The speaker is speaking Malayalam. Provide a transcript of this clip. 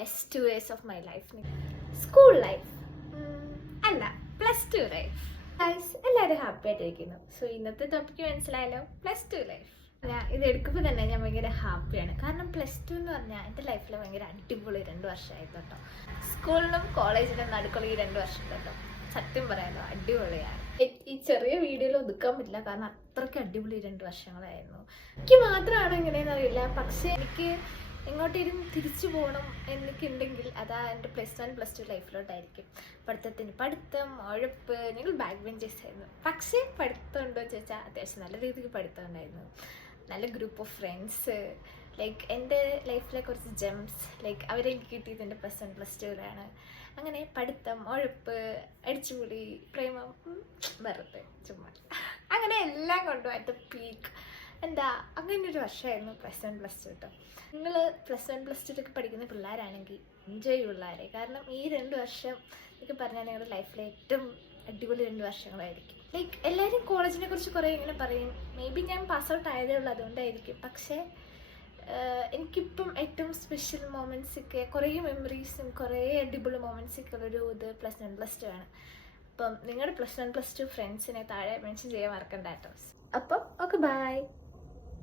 Best 2 years of my life. School life അല്ല, +2 ലൈഫ്. ഗൈസ്, എല്ലാവരും ഹാപ്പി ആയിട്ടിരിക്കുന്നു. സോ ഇന്നത്തെ ടോപ്പിക്ക് മനസ്സിലായല്ലോ, +2 ലൈഫ്. ഇത് എടുക്കുമ്പോൾ തന്നെ ഞാൻ ഭയങ്കര ഹാപ്പിയാണ്. കാരണം +2 എന്ന് പറഞ്ഞാൽ എൻ്റെ ലൈഫിൽ ഭയങ്കര അടിപൊളി 2 വർഷമായിരുന്നു കേട്ടോ. സ്കൂളിലും കോളേജിലും നടുക്കുള്ള ഈ 2 വർഷം കേട്ടോ, സത്യം പറയാലോ അടിപൊളിയാണ്. ഈ ചെറിയ വീഡിയോയിൽ ഒതുക്കാൻ പറ്റില്ല, കാരണം അത്രയ്ക്ക് അടിപൊളി 2 വർഷങ്ങളായിരുന്നു. എനിക്ക് മാത്രമാണ് എങ്ങനെയെന്ന് അറിയില്ല, പക്ഷേ എനിക്ക് എങ്ങോട്ടേലും തിരിച്ചു പോകണം എന്നൊക്കെയുണ്ടെങ്കിൽ അതാ എൻ്റെ +1 +2 ലൈഫിലോട്ടായിരിക്കും. പഠിത്തത്തിന് പഠിത്തം, ഉഴപ്പ്, ഞങ്ങൾ ബാക്ക് ബെഞ്ചേഴ്സ് ആയിരുന്നു. പക്ഷേ പഠിത്തം ഉണ്ടോ എന്ന് ചോദിച്ചാൽ അത്യാവശ്യം നല്ല രീതിക്ക് പഠിത്തം ഉണ്ടായിരുന്നു. നല്ല ഗ്രൂപ്പ് ഓഫ് ഫ്രണ്ട്സ്, ലൈക്ക് എൻ്റെ ലൈഫിലെ കുറച്ച് ജെംസ്, ലൈക്ക് അവരെ കിട്ടിയത് എൻ്റെ +1 +2ലാണ്. അങ്ങനെ പഠിത്തം, ഉഴപ്പ്, അടിച്ചുപൊളി, പ്രേമം, വെറുതെ ചുമ്മാ അങ്ങനെ എല്ലാം കൊണ്ടും അറ്റ് ദ പീക്ക്. എന്താ അങ്ങനെ ഒരു വർഷമായിരുന്നു +1 +2 കേട്ടോ. നിങ്ങൾ +1 +2 പഠിക്കുന്ന പിള്ളേരാണെങ്കിൽ എൻജോയ് പിള്ളേരെ. കാരണം ഈ 2 വർഷം എനിക്ക് പറഞ്ഞാൽ നിങ്ങളുടെ ലൈഫിലെ ഏറ്റവും അടിപൊളി 2 വർഷങ്ങളായിരിക്കും. ലൈക്ക് എല്ലാവരും കോളേജിനെ കുറിച്ച് കുറേ ഇങ്ങനെ പറയും. മേ ബി ഞാൻ പാസ് ഔട്ട് ആയതേ ഉള്ളൂ, അതുകൊണ്ടായിരിക്കും. പക്ഷേ എനിക്കിപ്പം ഏറ്റവും സ്പെഷ്യൽ മൊമെൻറ്റ്സൊക്കെ, കുറേ മെമ്മറീസും കുറേ അടിപൊളി മൊമെൻറ്റ്സൊക്കെ ഉള്ളൊരു ഇത് +1 +2 ആണ്. അപ്പം നിങ്ങളുടെ +1 +2 ഫ്രണ്ട്സിനെ താഴെ മെൻഷൻ ചെയ്യാൻ മറക്കണ്ട കേട്ടോ. അപ്പം ഓക്കെ, ബൈ.